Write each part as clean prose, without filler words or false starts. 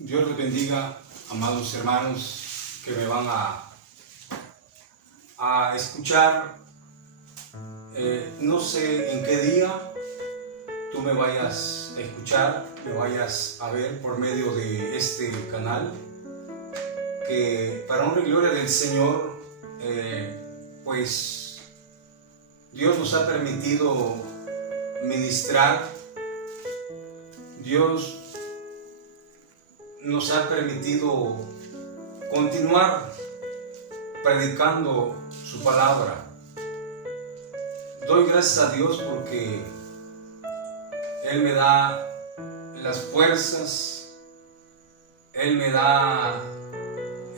Dios les bendiga, amados hermanos que me van a escuchar. No sé en qué día tú me vayas a escuchar, me vayas a ver por medio de este canal, que para honra y gloria del Señor, pues Dios nos ha permitido ministrar. Dios nos ha permitido continuar predicando su palabra. Doy gracias a Dios porque Él me da las fuerzas, Él me da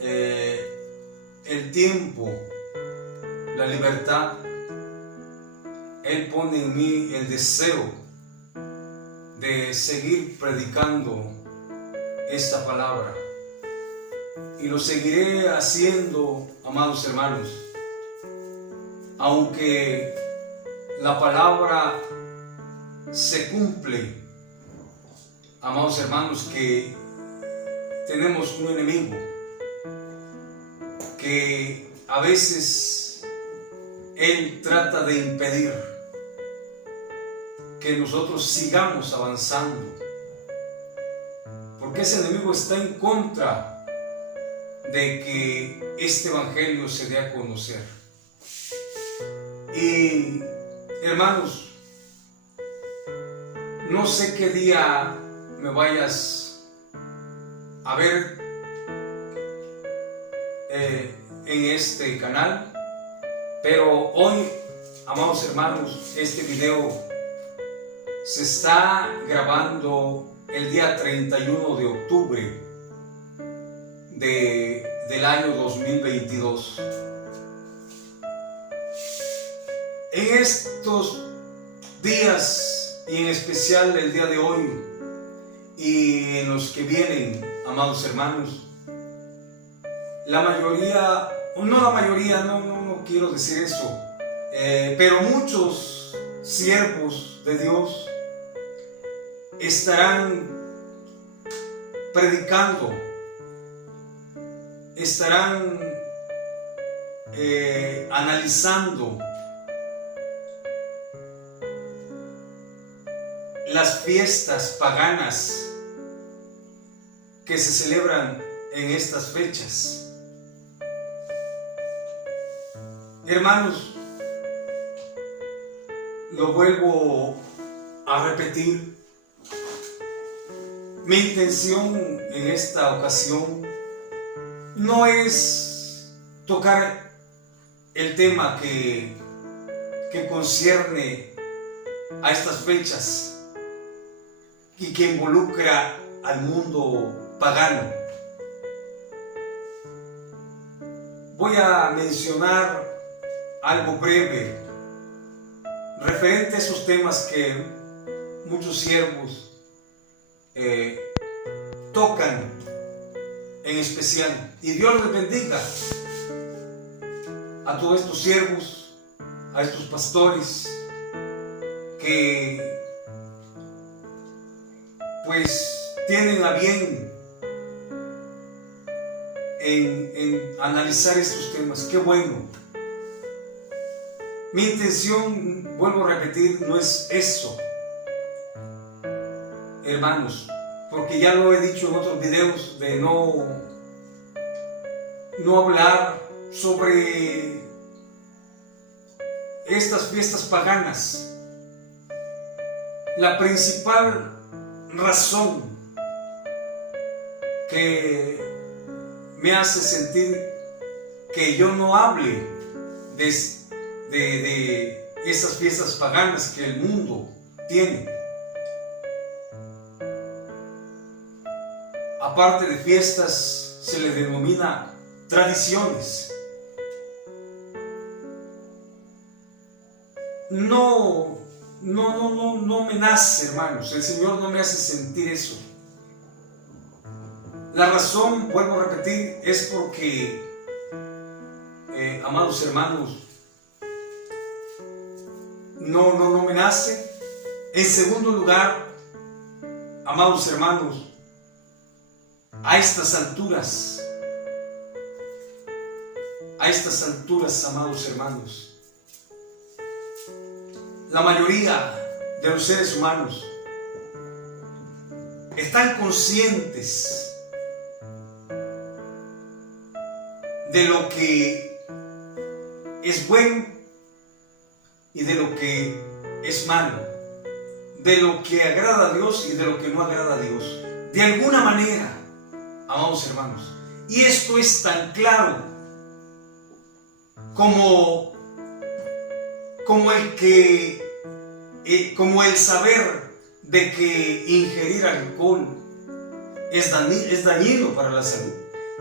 el tiempo, la libertad. Él pone en mí el deseo de seguir predicando esta palabra, y lo seguiré haciendo, amados hermanos, aunque la palabra se cumple, amados hermanos, que tenemos un enemigo que a veces él trata de impedir que nosotros sigamos avanzando, porque ese enemigo está en contra de que este evangelio se dé a conocer. Y hermanos, no sé qué día me vayas a ver en este canal, pero hoy, amados hermanos, este video se está grabando el día 31 de octubre del año 2022. En estos días, y en especial el día de hoy y en los que vienen, amados hermanos, la mayoría, no quiero decir eso, pero muchos siervos de Dios estarán predicando, estarán analizando las fiestas paganas que se celebran en estas fechas. Hermanos, lo vuelvo a repetir. Mi intención en esta ocasión no es tocar el tema que concierne a estas fechas y que involucra al mundo pagano. Voy a mencionar algo breve referente a esos temas que muchos siervos tocan en especial. Y Dios les bendiga a todos estos siervos, a estos pastores que pues tienen a bien en analizar estos temas. Qué bueno. Mi intención, vuelvo a repetir, no es eso, hermanos, porque ya lo he dicho en otros videos, de no hablar sobre estas fiestas paganas. La principal razón que me hace sentir que yo no hable de esas fiestas paganas que el mundo tiene, aparte de fiestas, se le denomina tradiciones. No me nace, hermanos. El Señor no me hace sentir eso. La razón, vuelvo a repetir, es porque, amados hermanos, no me nace. En segundo lugar, amados hermanos, a estas alturas, amados hermanos, la mayoría de los seres humanos están conscientes de lo que es bueno y de lo que es malo, de lo que agrada a Dios y de lo que no agrada a Dios, de alguna manera, amados hermanos. Y esto es tan claro como el saber de que ingerir alcohol es dañino para la salud.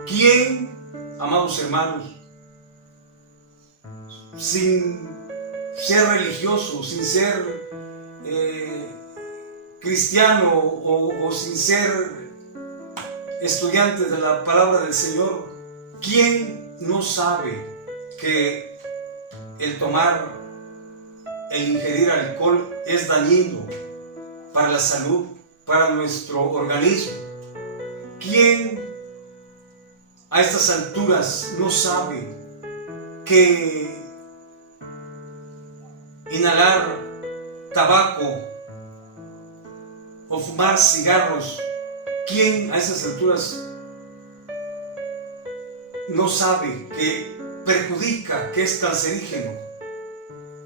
¿Quién, amados hermanos, sin ser religioso, sin ser cristiano o sin ser estudiante de la palabra del Señor, quién no sabe que el ingerir alcohol es dañino para la salud, para nuestro organismo? ¿Quién a estas alturas no sabe que inhalar tabaco o fumar cigarros, quién a esas alturas no sabe que perjudica, que es cancerígeno?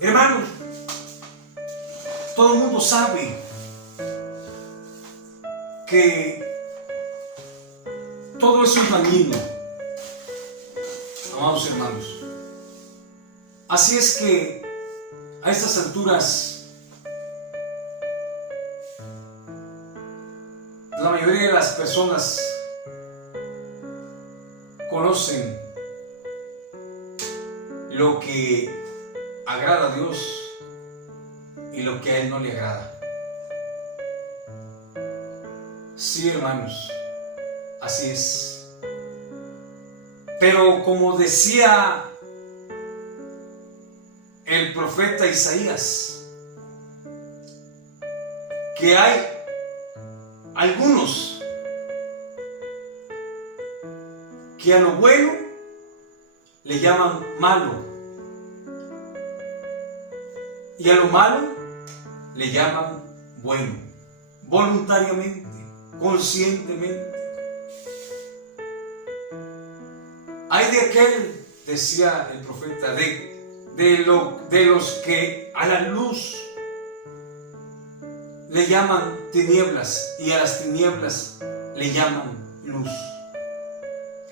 Hermanos, todo el mundo sabe que todo eso es dañino, amados hermanos. Así es que a estas alturas la mayoría de las personas conocen lo que agrada a Dios y lo que a Él no le agrada. Sí, hermanos, así es. Pero como decía el profeta Isaías, que hay algunos que a lo bueno le llaman malo y a lo malo le llaman bueno, voluntariamente, conscientemente. Hay de aquel, decía el profeta, de los que a la luz le llaman tinieblas y a las tinieblas le llaman luz.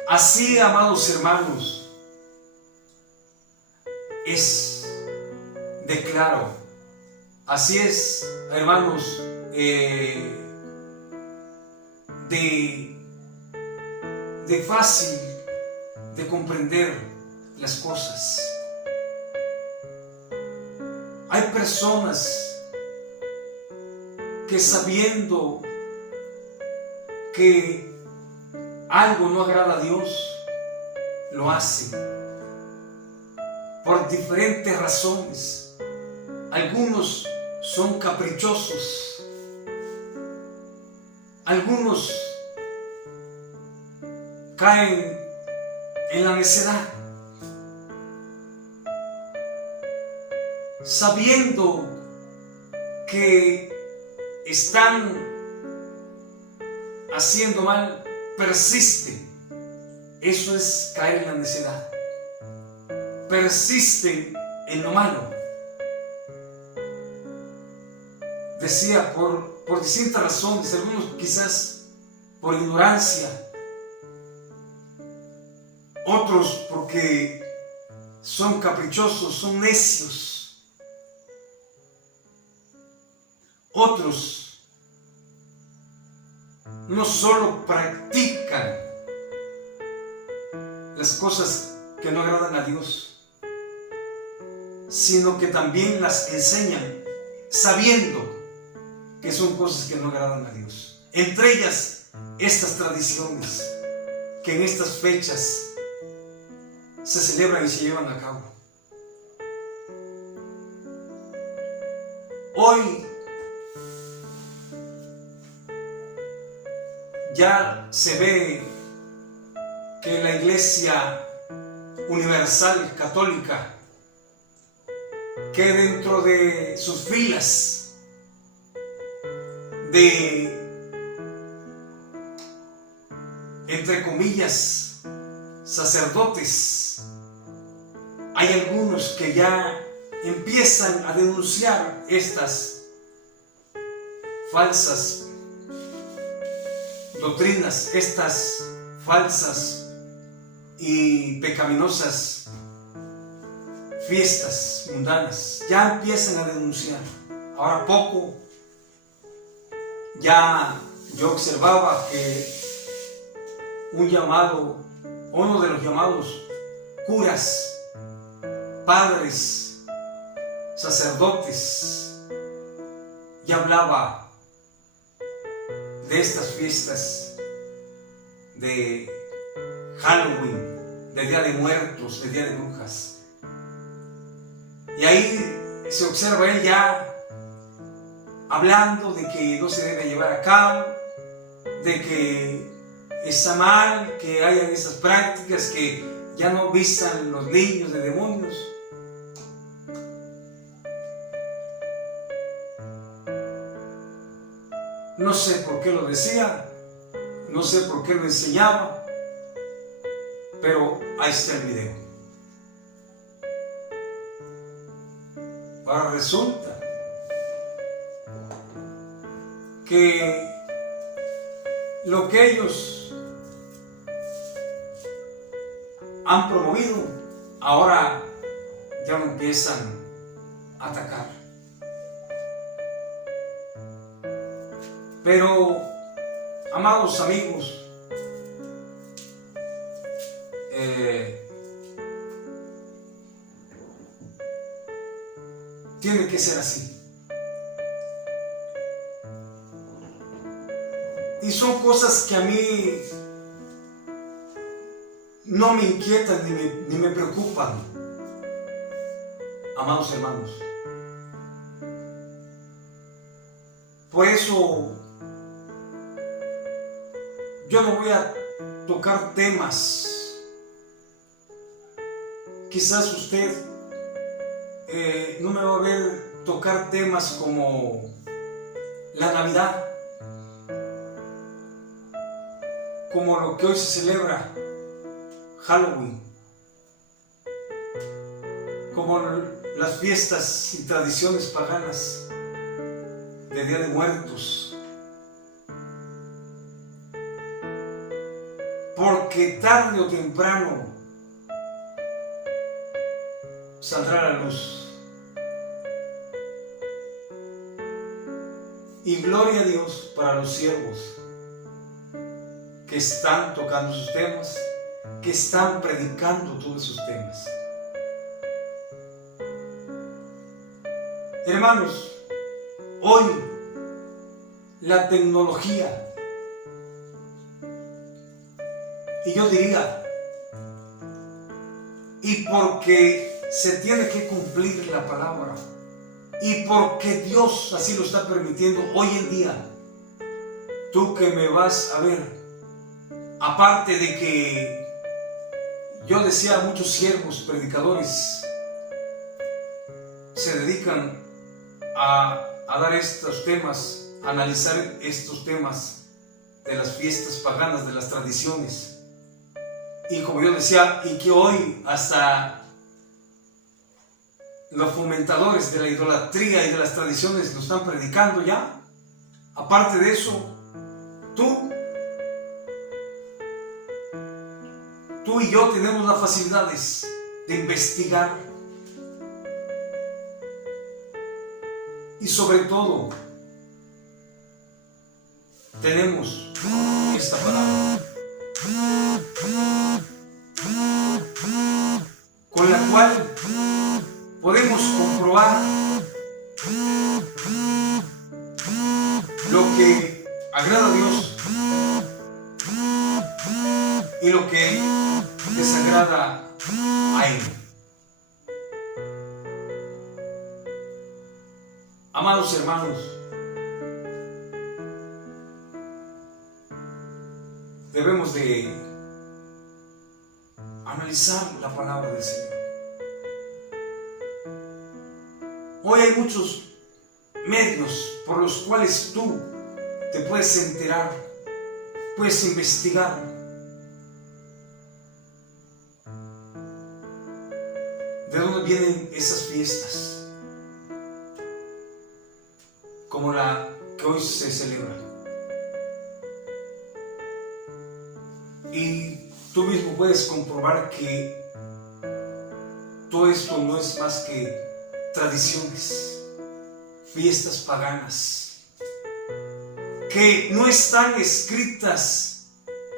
Así, amados hermanos, es de claro. Así es, hermanos, de fácil de comprender las cosas. Hay personas que sabiendo que algo no agrada a Dios, lo hacen por diferentes razones. Algunos son caprichosos, algunos caen en la necedad, sabiendo que están haciendo mal, persisten. Eso es caer en la necedad. Persisten en lo malo. Decía, por distintas razones, algunos quizás por ignorancia, otros porque son caprichosos, son necios, otros no solo practican las cosas que no agradan a Dios, sino que también las enseñan sabiendo que son cosas que no agradan a Dios. Entre ellas, estas tradiciones que en estas fechas se celebran y se llevan a cabo. Hoy ya se ve que la Iglesia Universal Católica, que dentro de sus filas de, entre comillas, sacerdotes, hay algunos que ya empiezan a denunciar estas falsas doctrinas, estas falsas y pecaminosas fiestas mundanas. Ya empiezan a denunciar. Ahora poco, ya yo observaba que uno de los llamados curas, padres, sacerdotes, ya hablaba de estas fiestas de Halloween, de Día de Muertos, de Día de Brujas. Y ahí se observa él ya hablando de que no se debe llevar a cabo, de que está mal que hayan esas prácticas, que ya no vistan los niños de demonios. No sé por qué lo decía, no sé por qué lo enseñaba, pero ahí está el video. Ahora resulta que lo que ellos han promovido, ahora ya lo empiezan a atacar. Pero, amados amigos, tiene que ser así. Y son cosas que a mí no me inquietan ni me preocupan, amados hermanos. Por eso yo no voy a tocar temas. Quizás usted no me va a ver tocar temas como la Navidad, como lo que hoy se celebra, Halloween, como las fiestas y tradiciones paganas de Día de Muertos, porque tarde o temprano saldrá la luz. Y gloria a Dios para los siervos que están tocando sus temas, que están predicando todos esos temas. Hermanos, hoy la tecnología, y yo diría, y porque se tiene que cumplir la palabra, y porque Dios así lo está permitiendo hoy en día, tú que me vas a ver, aparte de que yo decía, muchos siervos, predicadores, se dedican a dar estos temas, a analizar estos temas de las fiestas paganas, de las tradiciones. Y como yo decía, y que hoy hasta los fomentadores de la idolatría y de las tradiciones lo están predicando ya. Aparte de eso, tú y yo tenemos las facilidades de investigar y sobre todo tenemos esta palabra con la cual podemos comprobar lo que agrada a Dios y lo que desagrada a Él. Amados hermanos, debemos de analizar la palabra del Señor. Hoy hay muchos medios por los cuales tú te puedes enterar, puedes investigar. ¿De dónde vienen esas fiestas? Como la que hoy se celebra. Y tú mismo puedes comprobar que todo esto no es más que tradiciones, fiestas paganas, que no están escritas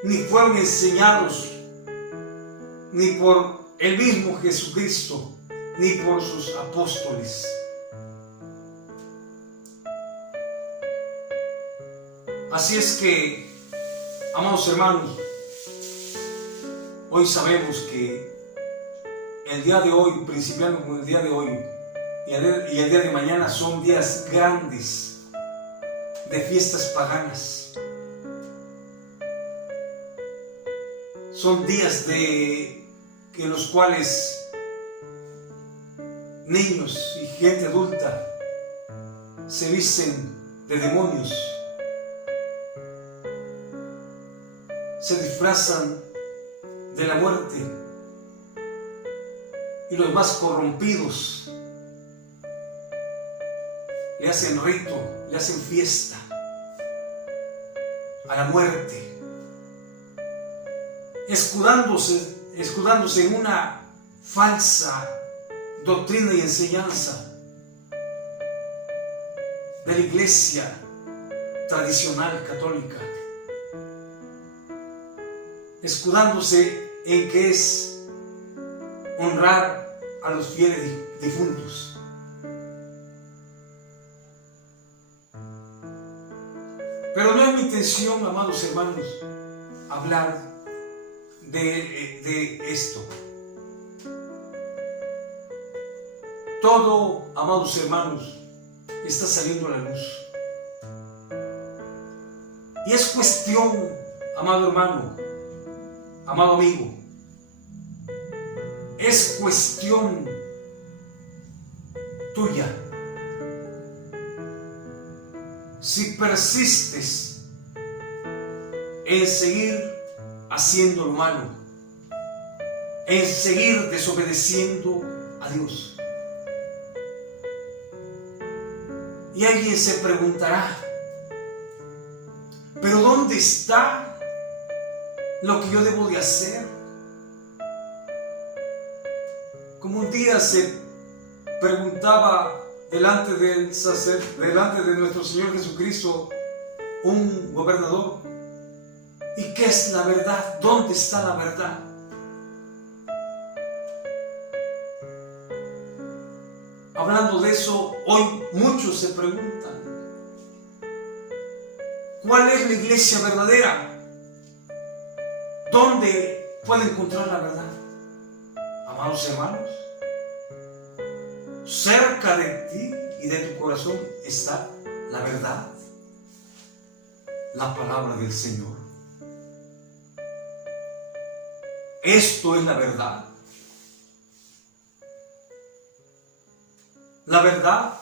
ni fueron enseñados ni por el mismo Jesucristo ni por sus apóstoles. Así es que, amados hermanos, hoy sabemos que el día de hoy, principiando con el día de hoy y el día de mañana, son días grandes de fiestas paganas. Son días en los cuales niños y gente adulta se visten de demonios, se disfrazan de la muerte, y los más corrompidos le hacen rito, le hacen fiesta a la muerte, escudándose en una falsa doctrina y enseñanza de la iglesia tradicional católica, escudándose en que es honrar a los fieles difuntos. Pero no es mi intención, amados hermanos, hablar de esto. Todo, amados hermanos, está saliendo a la luz. Y es cuestión, amado hermano, amado amigo, es cuestión tuya. Si persistes en seguir haciendo lo malo, en seguir desobedeciendo a Dios. Y alguien se preguntará, ¿pero dónde está lo que yo debo de hacer? Como un día se preguntaba delante de nuestro Señor Jesucristo un gobernador, ¿y qué es la verdad? ¿Dónde está la verdad? Hablando de eso, hoy muchos se preguntan, ¿cuál es la iglesia verdadera? ¿Dónde puede encontrar la verdad? Amados hermanos, cerca de ti y de tu corazón está la verdad, la palabra del Señor. Esto es la verdad. La verdad,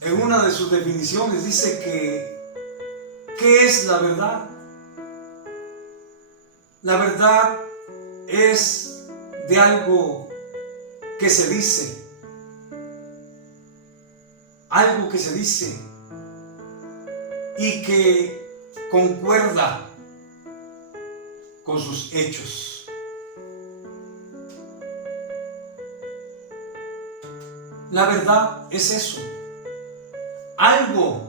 en una de sus definiciones dice que, ¿qué es la verdad? La verdad es de algo que se dice, algo que se dice y que concuerda con sus hechos. La verdad es eso, algo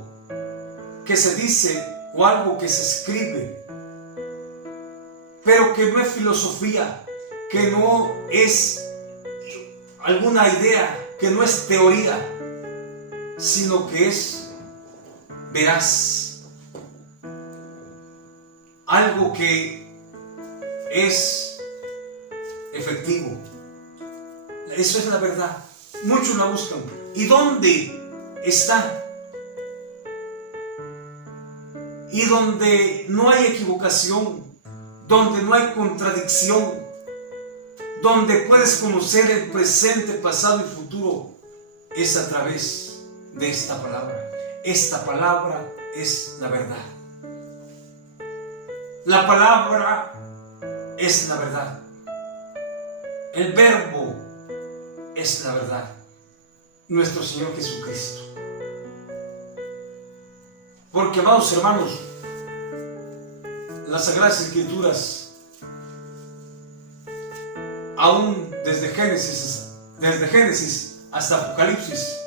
que se dice o algo que se escribe, pero que no es filosofía, que no es alguna idea, que no es teoría, sino que es veraz, algo que es efectivo. Eso es la verdad. Muchos la buscan. ¿Y dónde está? y donde no hay equivocación, donde no hay contradicción, donde puedes conocer el presente, pasado y futuro, es a través de esta palabra. Esta palabra es la verdad. La palabra es la verdad. El verbo es la verdad. Nuestro Señor Jesucristo. Porque, amados hermanos, las Sagradas Escrituras, aún desde Génesis hasta Apocalipsis,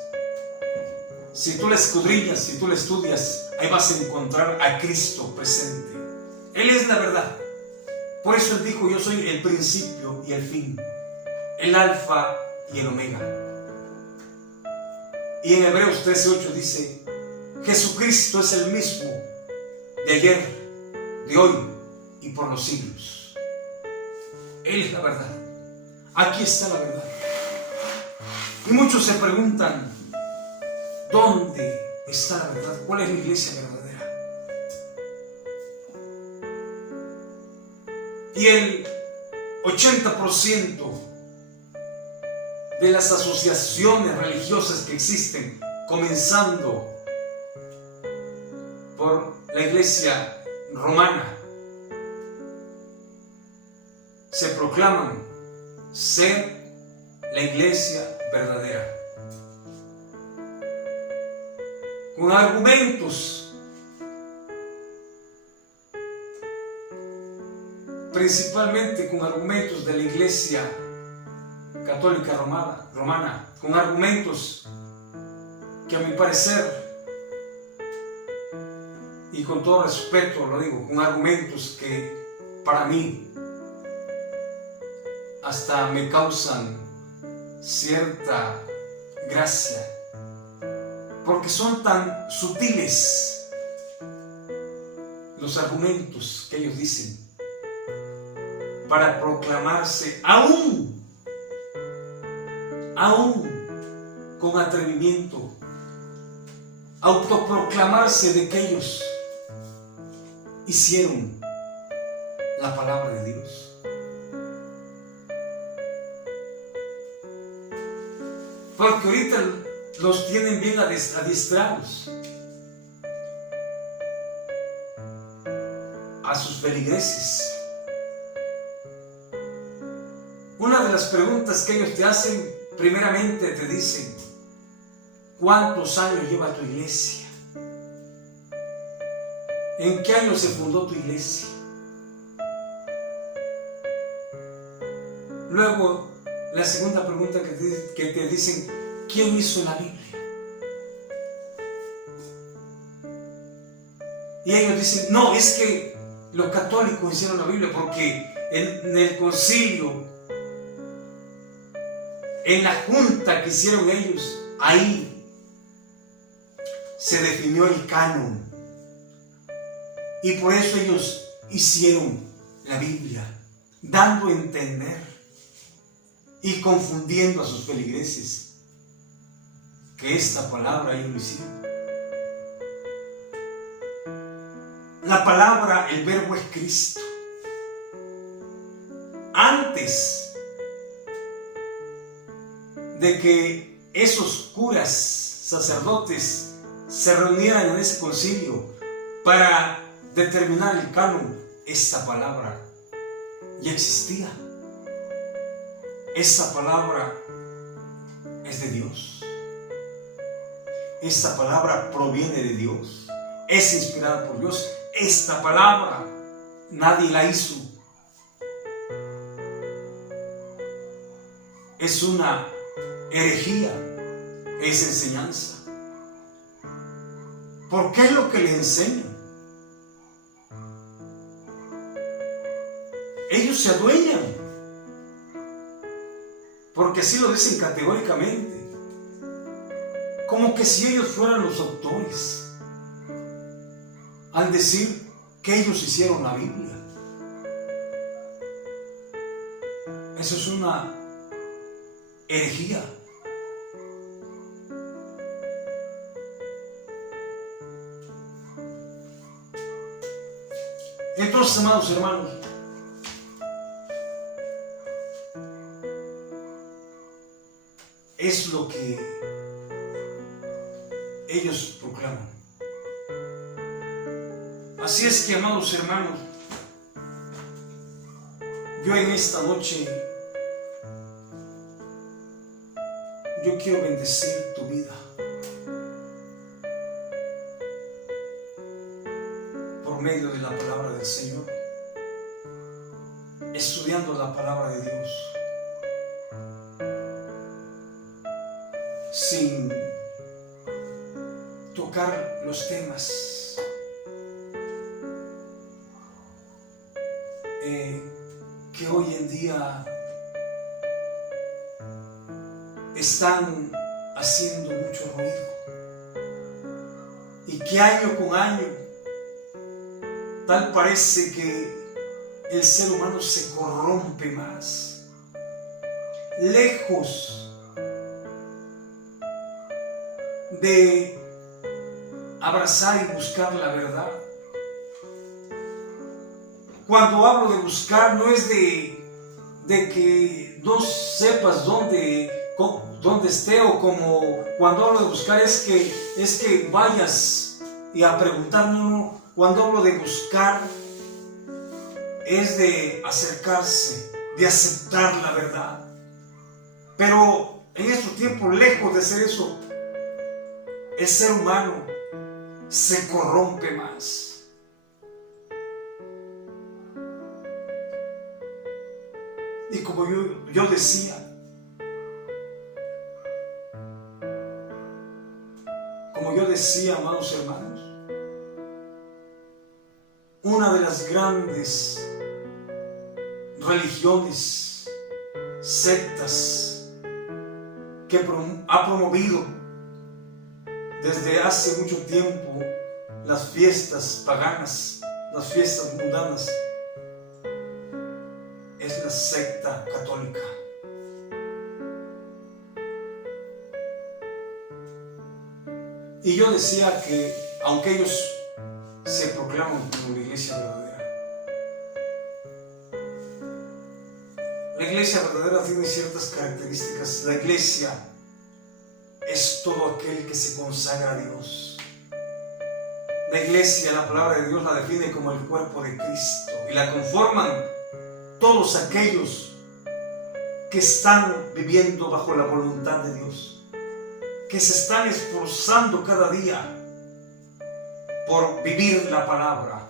si tú la escudriñas, si tú la estudias, ahí vas a encontrar a Cristo presente. Él es la verdad. Por eso Él dijo: yo soy el principio y el fin, el alfa y el omega. Y en Hebreos 13:8 dice: Jesucristo es el mismo de ayer, de hoy y por los siglos. Él es la verdad. Aquí está la verdad. Y muchos se preguntan: ¿dónde está la verdad? ¿Cuál es la iglesia verdadera? Y el 80% de las asociaciones religiosas que existen, comenzando por la iglesia romana, se proclaman ser la iglesia verdadera, con argumentos, principalmente con argumentos de la iglesia católica romana, con argumentos que, a mi parecer, y con todo respeto lo digo, con argumentos que para mí hasta me causan cierta gracia, porque son tan sutiles los argumentos que ellos dicen para proclamarse aún con atrevimiento, autoproclamarse de que ellos hicieron la palabra de Dios. Porque ahorita los tienen bien adiestrados a sus feligreses. Una de las preguntas que ellos te hacen, primeramente te dicen: ¿cuántos años lleva tu iglesia? ¿En qué año se fundó tu iglesia? Luego, la segunda pregunta que te dicen: ¿quién hizo la Biblia? Y ellos dicen: no, es que los católicos hicieron la Biblia, porque en el concilio, en la junta que hicieron ellos, ahí se definió el canon. Y por eso ellos hicieron la Biblia, dando a entender y confundiendo a sus feligreses que esta palabra ellos lo hicieron. La palabra, el verbo es Cristo. Antes de que esos curas, sacerdotes, se reunieran en ese concilio para determinar el canon, esta palabra ya existía. Esa palabra es de Dios. Esta palabra proviene de Dios. Es inspirada por Dios. Esta palabra nadie la hizo. Es una herejía, es enseñanza. ¿Por qué es lo que le enseñan? Ellos se adueñan, porque así lo dicen categóricamente, como que si ellos fueran los autores, al decir que ellos hicieron la Biblia. Eso es una herejía. Entonces, amados hermanos, es lo que ellos proclaman. Así es que, amados hermanos, yo en esta noche, yo quiero bendecir tu vida por medio de la palabra del Señor, estudiando la palabra de Dios, sin tocar los temas que hoy en día están haciendo mucho ruido y que año con año tal parece que el ser humano se corrompe más, lejos de abrazar y buscar la verdad. Cuando hablo de buscar, no es de que no sepas dónde esté, o como cuando hablo de buscar es que vayas y a preguntar. No, cuando hablo de buscar es de acercarse, de aceptar la verdad. Pero en estos tiempos, lejos de ser eso, el ser humano se corrompe más. Y como yo decía, amados hermanos, una de las grandes religiones, sectas que ha promovido desde hace mucho tiempo las fiestas paganas, las fiestas mundanas, es la secta católica. Y yo decía que aunque ellos se proclaman como la iglesia verdadera, la iglesia verdadera tiene ciertas características. La iglesia es todo aquel que se consagra a Dios. La iglesia, la palabra de Dios la define como el cuerpo de Cristo y la conforman todos aquellos que están viviendo bajo la voluntad de Dios, que se están esforzando cada día por vivir la palabra.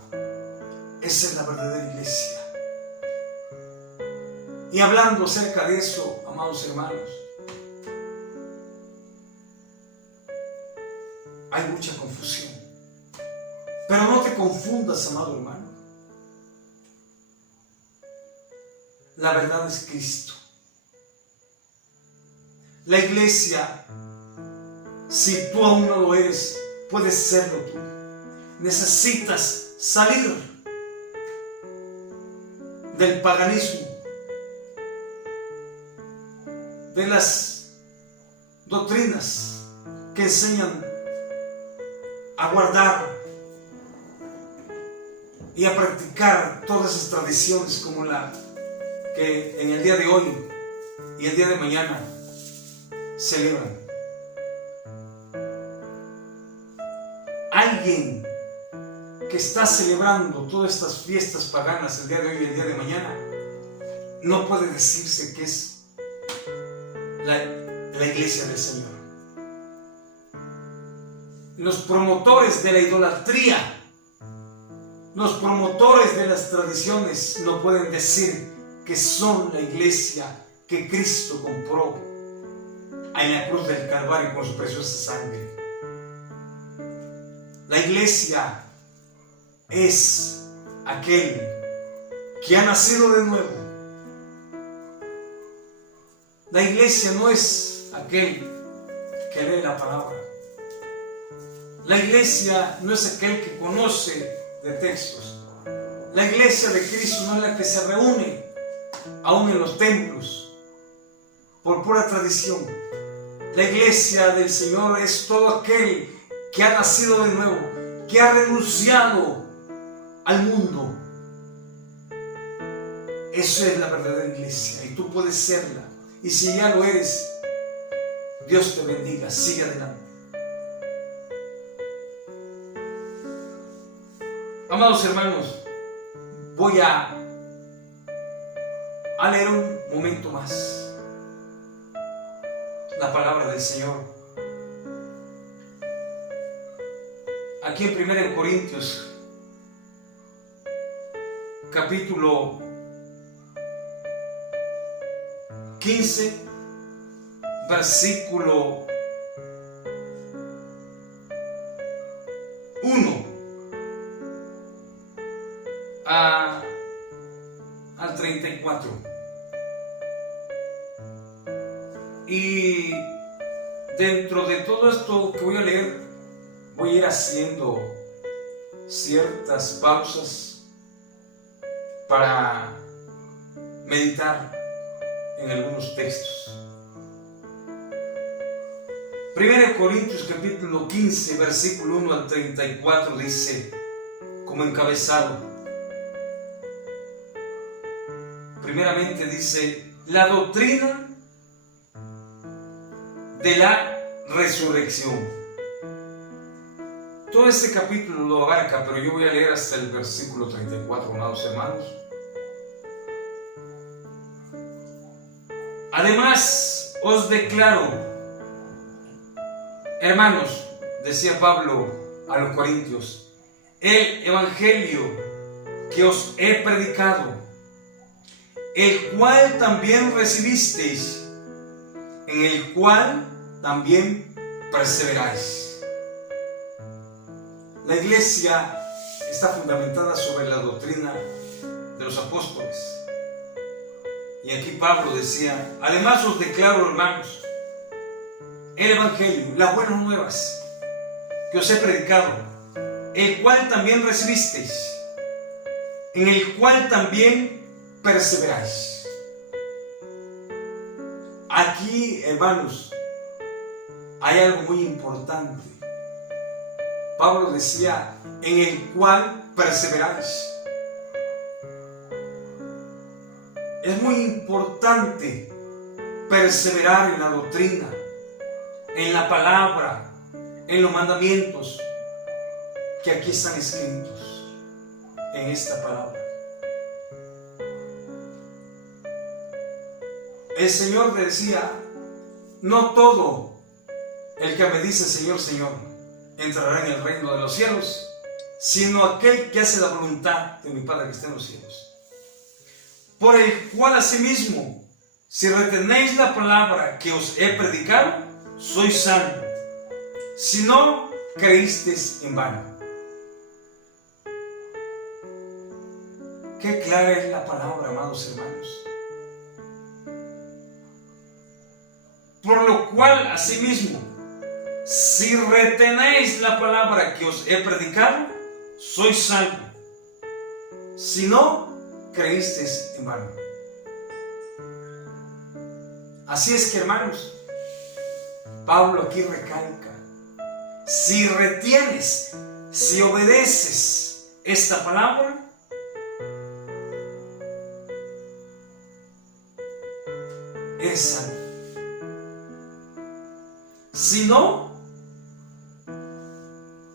Esa es la verdadera iglesia. Y hablando acerca de eso, amados hermanos, hay mucha confusión. Pero no te confundas, amado hermano. La verdad es Cristo. La iglesia, si tú aún no lo eres, puedes serlo tú. Necesitas salir del paganismo, de las doctrinas que enseñan a guardar y a practicar todas esas tradiciones como la que en el día de hoy y el día de mañana celebran. Alguien que está celebrando todas estas fiestas paganas el día de hoy y el día de mañana no puede decirse que es la iglesia del Señor. Los promotores de la idolatría, los promotores de las tradiciones no pueden decir que son la iglesia que Cristo compró en la cruz del Calvario con su preciosa sangre. La iglesia es aquel que ha nacido de nuevo. La iglesia no es aquel que lee la palabra. La iglesia no es aquel que conoce de textos. La iglesia de Cristo no es la que se reúne aún en los templos por pura tradición. La iglesia del Señor es todo aquel que ha nacido de nuevo, que ha renunciado al mundo, Eso es la verdadera iglesia y tú puedes serla. Y si ya lo eres, Dios te bendiga, sigue adelante. Amados hermanos, voy a leer un momento más la palabra del Señor. Aquí en 1 Corintios, capítulo 15, versículo 1 al 34. Y dentro de todo esto que voy a leer, voy a ir haciendo ciertas pausas para meditar en algunos textos. 1 Corintios capítulo 15, versículo 1 al 34 dice, como encabezado, primeramente dice, la doctrina de la resurrección. Todo este capítulo lo abarca, pero yo voy a leer hasta el versículo 34, amados hermanos. Además, os declaro, hermanos, decía Pablo a los corintios, el evangelio que os he predicado, el cual también recibisteis, en el cual también perseveráis. La iglesia está fundamentada sobre la doctrina de los apóstoles. Y aquí Pablo decía, además os declaro, hermanos, el evangelio, las buenas nuevas que os he predicado, el cual también recibisteis, en el cual también perseveráis. Aquí, hermanos, hay algo muy importante. Pablo decía, en el cual perseveráis. Es muy importante perseverar en la doctrina, en la palabra, en los mandamientos que aquí están escritos en esta palabra. El Señor decía, no todo el que me dice Señor, Señor, entrará en el reino de los cielos, sino aquel que hace la voluntad de mi Padre que está en los cielos. Por el cual asimismo, si retenéis la palabra que os he predicado, sois salvos, si no creísteis en vano. Qué clara es la palabra, amados hermanos. Por lo cual, asimismo, si retenéis la palabra que os he predicado, sois salvos, si no creísteis en vano. Así es que, hermanos, Pablo aquí recalca, si retienes, si obedeces esta palabra, eres salvo. Si no,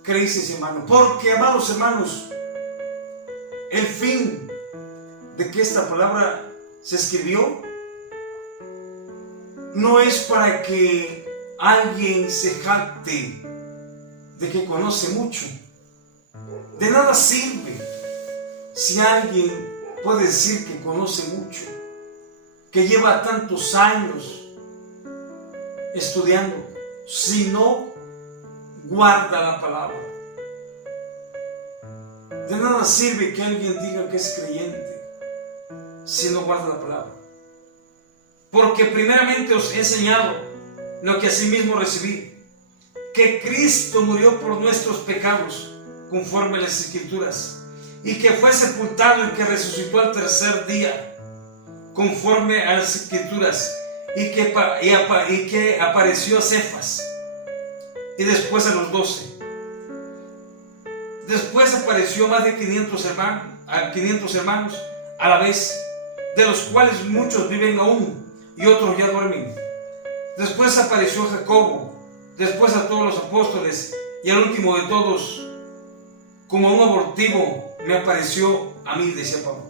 creísteis en vano. Porque, amados hermanos, el fin de que esta palabra se escribió no es para que alguien se jacte de que conoce mucho. De nada sirve si alguien puede decir que conoce mucho, que lleva tantos años estudiando, si no guarda la palabra. De nada sirve que alguien diga que es creyente si no guarda la palabra. Porque primeramente os he enseñado lo que asimismo recibí, que Cristo murió por nuestros pecados conforme a las Escrituras, y que fue sepultado y que resucitó al tercer día conforme a las Escrituras, y que apareció a Cefas y después a los 12. Después apareció a más de 500 hermanos a la vez, de los cuales muchos viven aún y otros ya duermen. Después apareció Jacobo, después a todos los apóstoles, y al último de todos, como un abortivo, me apareció a mí, decía Pablo.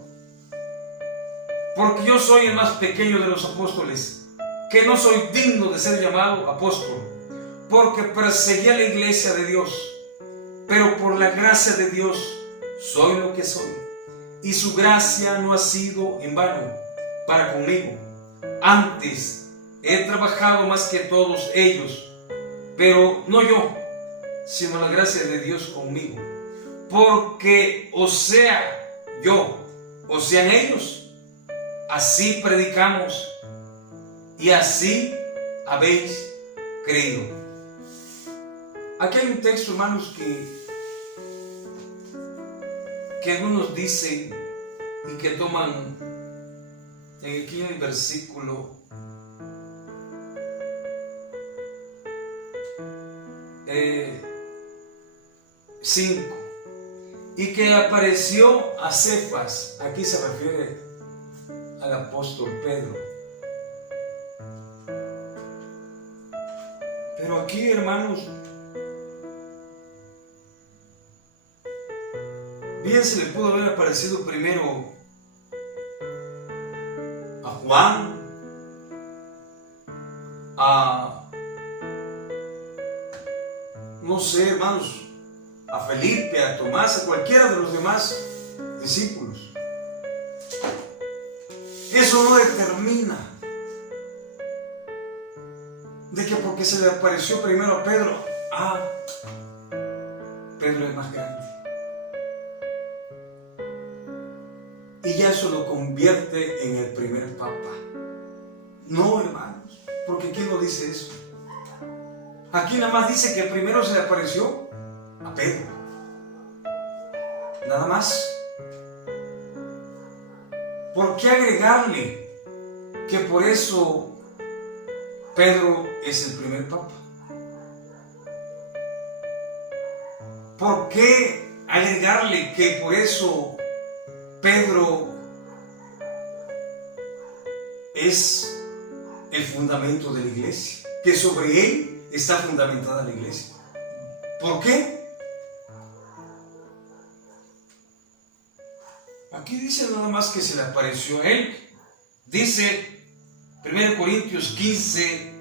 Porque yo soy el más pequeño de los apóstoles, que no soy digno de ser llamado apóstol, porque perseguí a la iglesia de Dios, pero por la gracia de Dios soy lo que soy, y su gracia no ha sido en vano para conmigo. Antes he trabajado más que todos ellos, pero no yo, sino la gracia de Dios conmigo. Porque o sea yo, o sean ellos, así predicamos y así habéis creído. Aquí hay un texto, hermanos, que algunos dicen y que toman aquí en el versículo 5, y que apareció a Cefas. Aquí se refiere al apóstol Pedro. Pero aquí, hermanos, bien se le pudo haber aparecido primero a Juan, no sé, hermanos, a Felipe, a Tomás, a cualquiera de los demás discípulos. Eso no determina de que porque se le apareció primero a Pedro, Pedro es más grande. Y ya eso lo convierte en el primer papa. No, hermanos, porque aquí no dice eso. Aquí nada más dice que primero se le apareció a Pedro. Nada más. ¿Por qué agregarle que por eso Pedro es el primer papa? ¿Por qué agregarle que por eso Pedro es el fundamento de la iglesia? Que sobre él está fundamentada la iglesia. ¿Por qué? Aquí dice nada más que se le apareció a él. Dice 1 Corintios 15,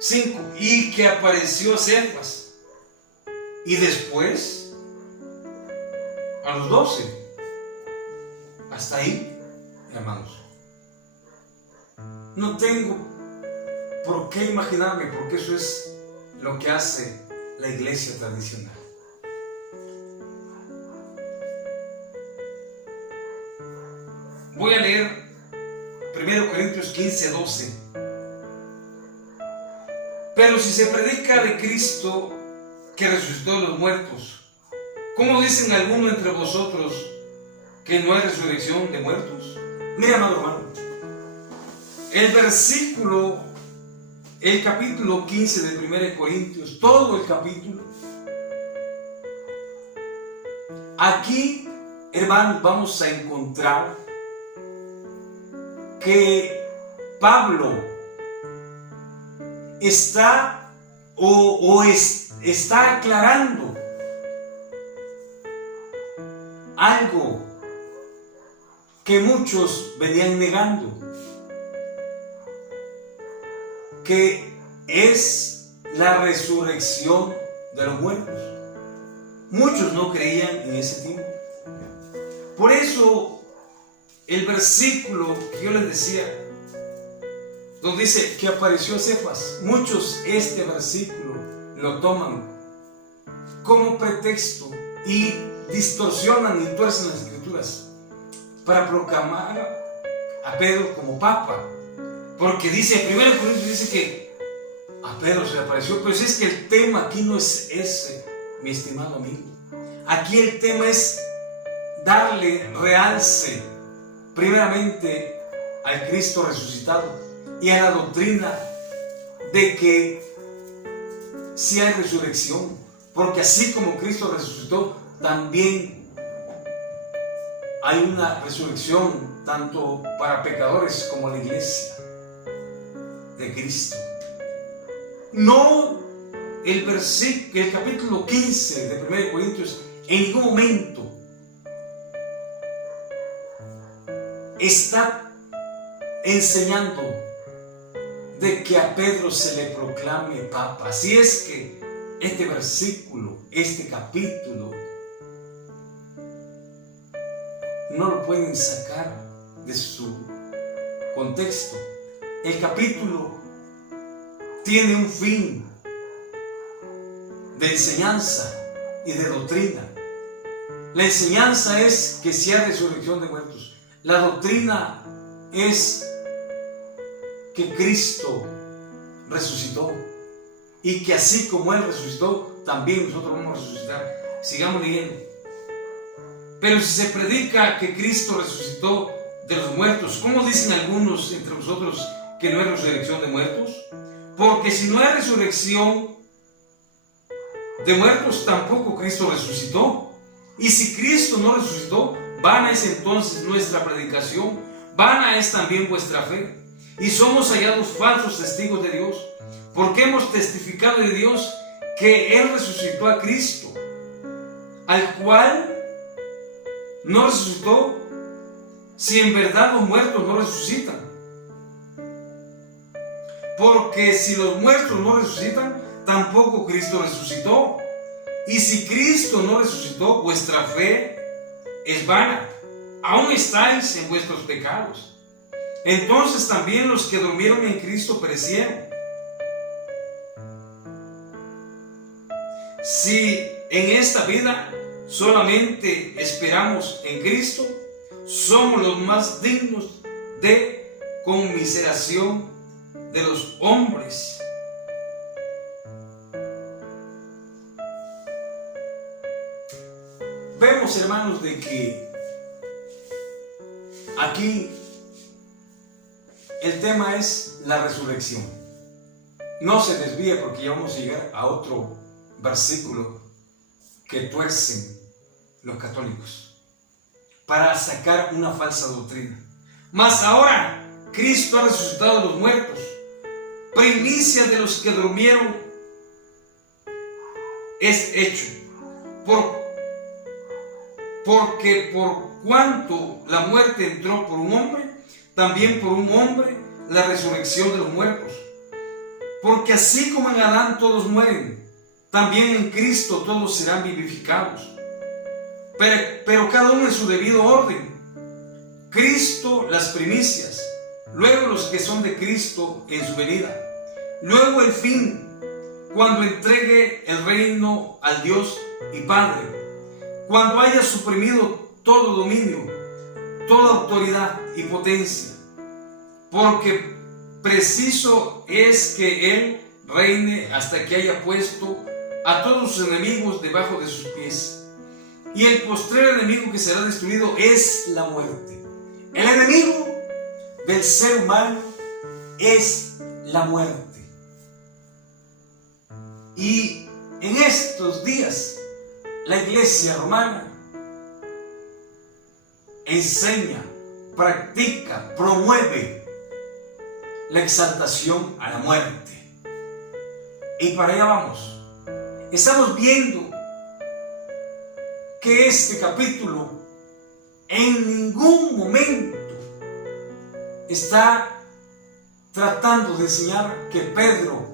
5, y que apareció a Cefas, y después a los 12. Hasta ahí, hermanos. No tengo por qué imaginarme, porque eso es lo que hace la iglesia tradicional. Voy a leer 1 Corintios 15, 12. Pero si se predica de Cristo que resucitó de los muertos, ¿cómo dicen algunos entre vosotros que no hay resurrección de muertos? Mira, amado hermano, el capítulo 15 de 1 Corintios, todo el capítulo, aquí, hermanos, vamos a encontrar que Pablo está está aclarando algo que muchos venían negando, que es la resurrección de los muertos. Muchos no creían en ese tiempo. Por eso el versículo que yo les decía, donde dice que apareció a Cefas, muchos este versículo lo toman como pretexto y distorsionan y tuercen las escrituras para proclamar a Pedro como papa. Porque dice, 1 Corintios dice que a Pedro se le apareció, pero si es que el tema aquí no es ese, mi estimado amigo. Aquí el tema es darle realce primeramente al Cristo resucitado y a la doctrina de que sí hay resurrección, porque así como Cristo resucitó, también hay una resurrección tanto para pecadores como la iglesia de Cristo. No el capítulo 15 de 1 Corintios en ningún momento está enseñando de que a Pedro se le proclame papa. Así es que este versículo, este capítulo, no lo pueden sacar de su contexto. El capítulo tiene un fin de enseñanza y de doctrina. La enseñanza es que sí hay resurrección de muertos. La doctrina es que Cristo resucitó y que así como Él resucitó, también nosotros vamos a resucitar. Sigamos leyendo. Pero si se predica que Cristo resucitó de los muertos, ¿cómo dicen algunos entre vosotros que no hay resurrección de muertos? Porque si no hay resurrección de muertos, tampoco Cristo resucitó. Y si Cristo no resucitó, vana es entonces nuestra predicación, vana es también vuestra fe. Y somos hallados falsos testigos de Dios, porque hemos testificado de Dios que Él resucitó a Cristo, al cual no resucitó, si en verdad los muertos no resucitan. Porque si los muertos no resucitan, tampoco Cristo resucitó. Y si Cristo no resucitó, vuestra fe es vana, aún estáis en vuestros pecados. Entonces también los que durmieron en Cristo perecieron. Si en esta vida solamente esperamos en Cristo, somos los más dignos de conmiseración de los hombres. Vemos, hermanos, de que aquí el tema es la resurrección. No se desvíe porque ya vamos a llegar a otro versículo que tuercen los católicos para sacar una falsa doctrina. Mas ahora Cristo ha resucitado de los muertos, primicia de los que durmieron es hecho. Porque por cuanto la muerte entró por un hombre, también por un hombre la resurrección de los muertos. Porque así como en Adán todos mueren, también en Cristo todos serán vivificados. Pero cada uno en su debido orden. Cristo las primicias, luego los que son de Cristo en su venida, luego el fin, cuando entregue el reino al Dios y Padre, cuando haya suprimido todo dominio, toda autoridad y potencia, porque preciso es que Él reine hasta que haya puesto a todos sus enemigos debajo de sus pies. Y el postrer enemigo que será destruido es la muerte. El enemigo del ser humano es la muerte. Y en estos días la Iglesia romana enseña, practica, promueve la exaltación a la muerte. Y para allá vamos. Estamos viendo que este capítulo en ningún momento está tratando de enseñar que Pedro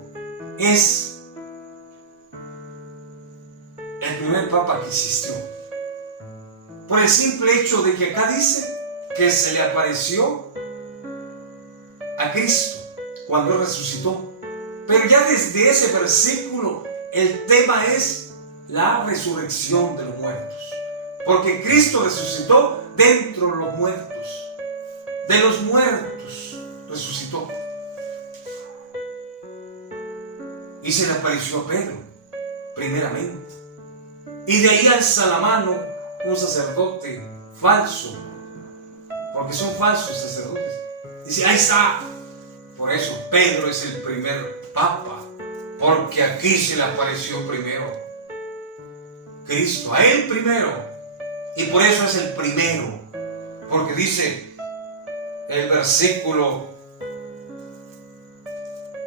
es el primer papa que existió. Por el simple hecho de que acá dice que se le apareció a Cristo cuando Él resucitó. Pero ya desde ese versículo el tema es la resurrección de los muertos. Porque Cristo resucitó dentro de los muertos. De los muertos resucitó. Y se le apareció a Pedro, primeramente. Y de ahí alza la mano un sacerdote falso, porque son falsos sacerdotes. Dice, ahí está. Por eso Pedro es el primer papa, porque aquí se le apareció primero Cristo, a Él primero. Y por eso es el primero Porque dice el versículo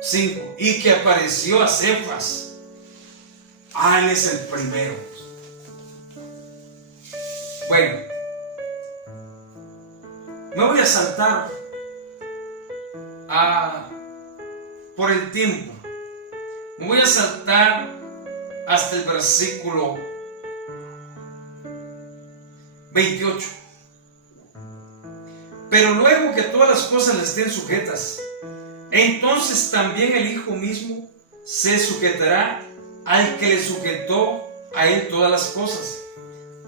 5, y que apareció a Cefas. Él es el primero. Bueno, me voy a saltar por el tiempo. Me voy a saltar hasta el versículo 28. Pero luego que todas las cosas le estén sujetas, entonces también el Hijo mismo se sujetará al que le sujetó a él todas las cosas,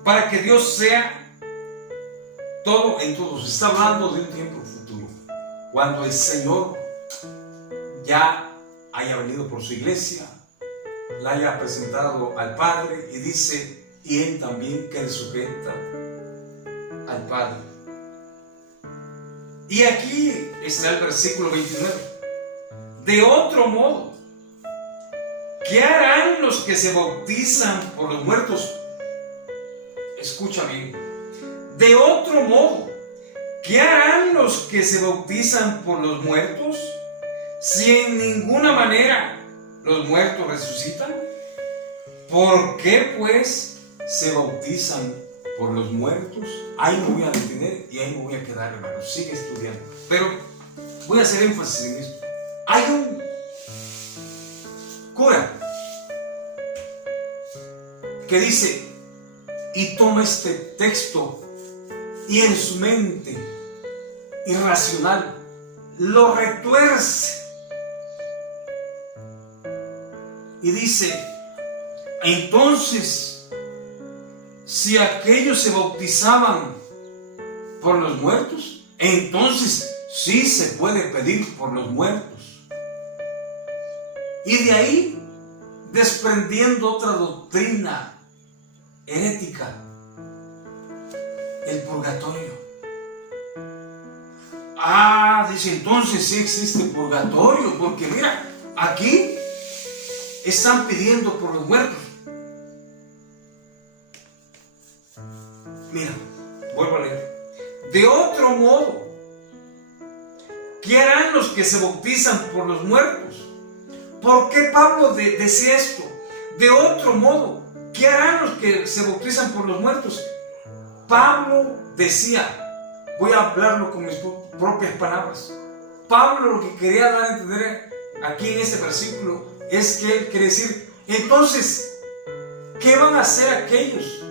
para que Dios sea todo en todos. Está hablando de un tiempo futuro, cuando el Señor ya haya venido por su iglesia, la haya presentado al Padre, y dice, y él también que le sujeta al Padre. Y aquí está el versículo 29. De otro modo, ¿qué harán los que se bautizan por los muertos? Escucha bien. De otro modo, ¿qué harán los que se bautizan por los muertos? Si en ninguna manera los muertos resucitan. ¿Por qué pues se bautizan por los muertos? Ahí me voy a detener y ahí me voy a quedar, hermano. Sigue estudiando. Pero voy a hacer énfasis en esto. Hay un cura que dice, y toma este texto y en su mente irracional lo retuerce y dice, entonces, si aquellos se bautizaban por los muertos, entonces sí se puede pedir por los muertos. Y de ahí, desprendiendo otra doctrina herética, el purgatorio. Dice, entonces sí existe el purgatorio, porque mira, aquí están pidiendo por los muertos. Mira, vuelvo a leer. De otro modo, ¿qué harán los que se bautizan por los muertos? ¿Por qué Pablo decía esto? De otro modo, ¿qué harán los que se bautizan por los muertos? Pablo decía, voy a hablarlo con mis propias palabras. Pablo lo que quería dar a entender aquí en este versículo es que él quiere decir, entonces, ¿qué van a hacer aquellos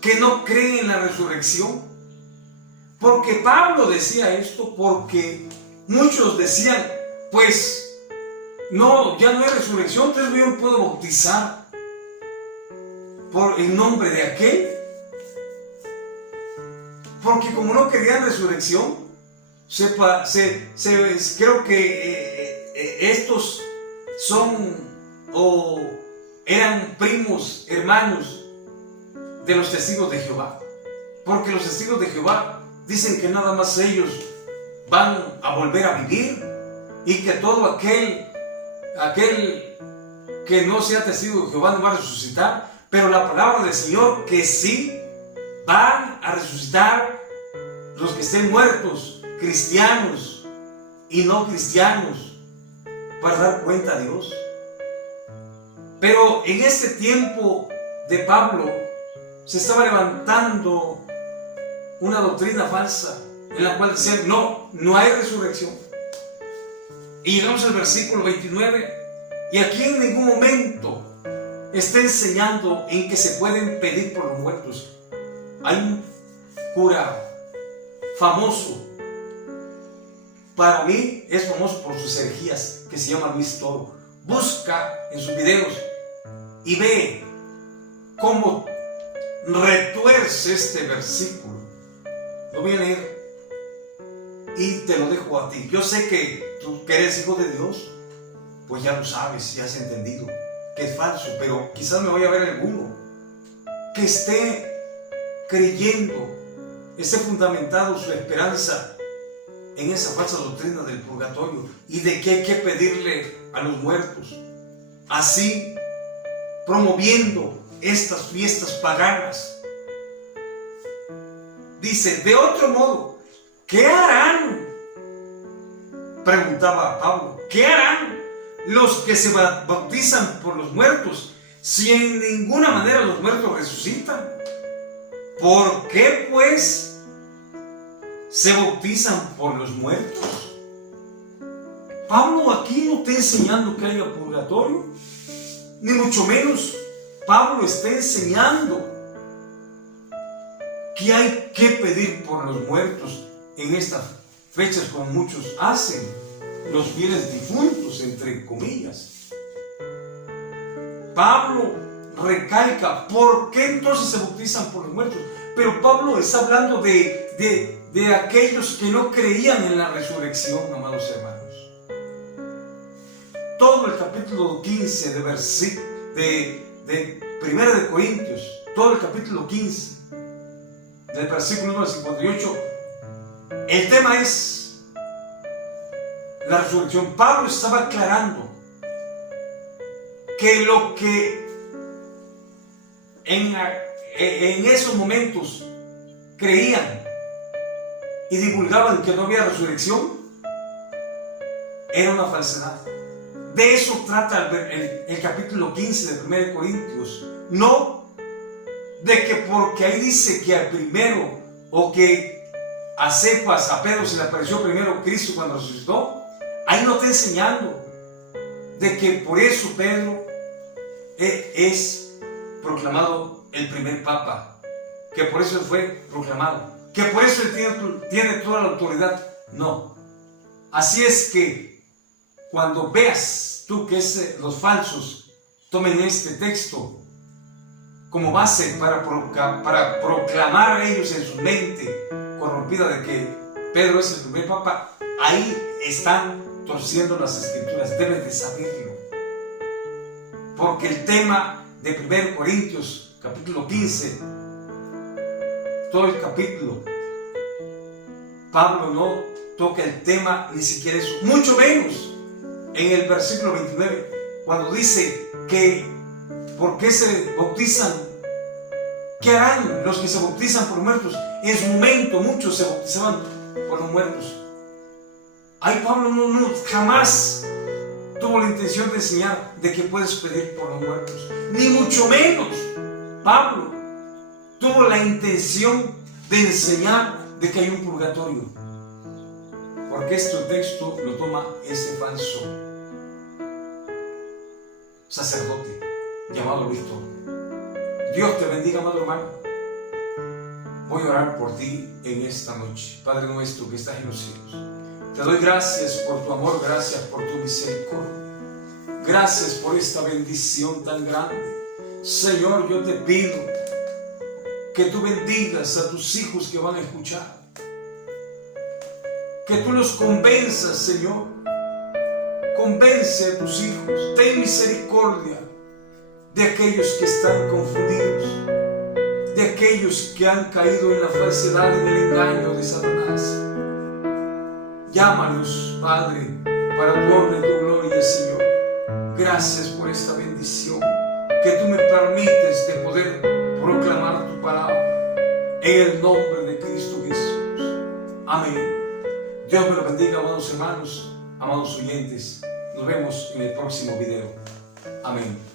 que no creen en la resurrección? Porque Pablo decía esto porque muchos decían, pues, no, ya no hay resurrección, entonces yo me puedo bautizar por el nombre de aquel. Porque como no querían resurrección, creo que estos son o eran primos, hermanos de los testigos de Jehová. Porque los testigos de Jehová dicen que nada más ellos van a volver a vivir y que todo aquel que no sea testigo de Jehová no va a resucitar, pero la palabra del Señor que sí van a resucitar los que estén muertos, cristianos y no cristianos, para dar cuenta a Dios. Pero en este tiempo de Pablo se estaba levantando una doctrina falsa en la cual decían, no hay resurrección. Y llegamos al versículo 29, y aquí en ningún momento está enseñando en que se pueden pedir por los muertos. Hay un cura famoso, para mí es famoso por sus herejías, que se llama Luis Toro. Busca en sus videos y ve cómo retuerce este versículo. Lo voy a leer y te lo dejo a ti. Yo sé que tú que eres hijo de Dios, pues ya lo sabes, ya has entendido que es falso, pero quizás me vaya a ver alguno que esté creyendo, esté fundamentado su esperanza en esa falsa doctrina del purgatorio y de que hay que pedirle a los muertos, así promoviendo estas fiestas paganas. dice, de otro modo, ¿qué harán? Preguntaba Pablo, ¿qué harán los que se bautizan por los muertos si en ninguna manera los muertos resucitan? ¿Por qué pues se bautizan por los muertos? Pablo aquí no está enseñando que haya purgatorio, ni mucho menos. Pablo está enseñando que hay que pedir por los muertos en estas fechas, como muchos hacen, los fieles difuntos, entre comillas. Pablo recalca, ¿por qué entonces se bautizan por los muertos? Pero Pablo está hablando de aquellos que no creían en la resurrección, amados hermanos. Todo el capítulo 15 de 1 de Corintios, todo el capítulo 15, del versículo 1 al 58, el tema es la resurrección. Pablo estaba aclarando que lo que en esos momentos creían y divulgaban que no había resurrección era una falsedad. De eso trata el capítulo 15 de 1 de Corintios. No de que porque ahí dice que al primero, o que a Cefas, a Pedro se le apareció primero Cristo cuando resucitó, ahí no está enseñando de que por eso Pedro es proclamado el primer papa, que por eso fue proclamado, que por eso él tiene toda la autoridad. No. Así es que cuando veas tú que los falsos tomen este texto como base para proclamar a ellos en su mente corrompida de que Pedro es el primer papa, ahí están torciendo las escrituras. Debes de saberlo, porque el tema de 1 Corintios capítulo 15, todo el capítulo, Pablo no toca el tema ni siquiera eso, mucho menos en el versículo 29, cuando dice que ¿por qué se bautizan? ¿Qué harán los que se bautizan por muertos? En su momento muchos se bautizaban por los muertos. Ahí Pablo jamás tuvo la intención de enseñar de que puedes pedir por los muertos, ni mucho menos Pablo tuvo la intención de enseñar de que hay un purgatorio, porque este texto lo toma ese falso sacerdote llamado Víctor. Dios te bendiga, amado hermano. Voy a orar por ti en esta noche. Padre nuestro que estás en los cielos, te doy gracias por tu amor, gracias por tu misericordia, gracias por esta bendición tan grande. Señor, yo te pido que tú bendigas a tus hijos que van a escuchar, que tú los convenzas, Señor. Convence a tus hijos, ten misericordia de aquellos que están confundidos, de aquellos que han caído en la falsedad, en el engaño de Satanás. Llámalos, Padre, para tu honra y tu gloria, Señor. Gracias por esta bendición que tú me permites de poder proclamar tu palabra en el nombre de Cristo Jesús. Amén. Dios me lo bendiga, amados hermanos, amados oyentes. Nos vemos en el próximo video. Amén.